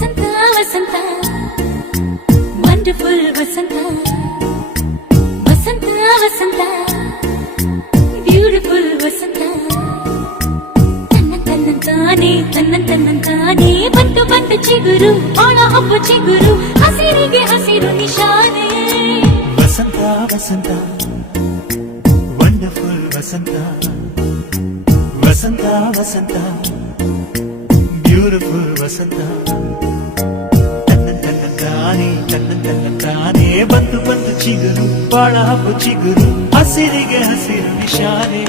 ವಸಂತ ವಸಂತ wonderful ವಸಂತ ವಸಂತ ವಸಂತ beautiful ವಸಂತ ತನ್ನಂತಾನೆ ಬಂತು ಬಂತು ಚಿಗುರು ಒಳ ಹಬ್ಬ ಚಿಗುರು ಹಸಿರಿಗೆ ಹಸಿರು ನಿಶಾನೆ ವಸಂತ ವಸಂತ ವಂಡರ್ಫುಲ್ ವಸಂತ ವಸಂತ ವಸಂತ ಬ್ಯೂಟಿಫುಲ್ ವಸಂತ ತನ್ನಂತಾನೆ ಬಂತು ಬಂತು ಚಿಗುರು ಬಾಳ ಹಬ್ಬ ಚಿಗುರು ಹಸಿರಿಗೆ ಹಸಿರು ನಿಶಾನೆ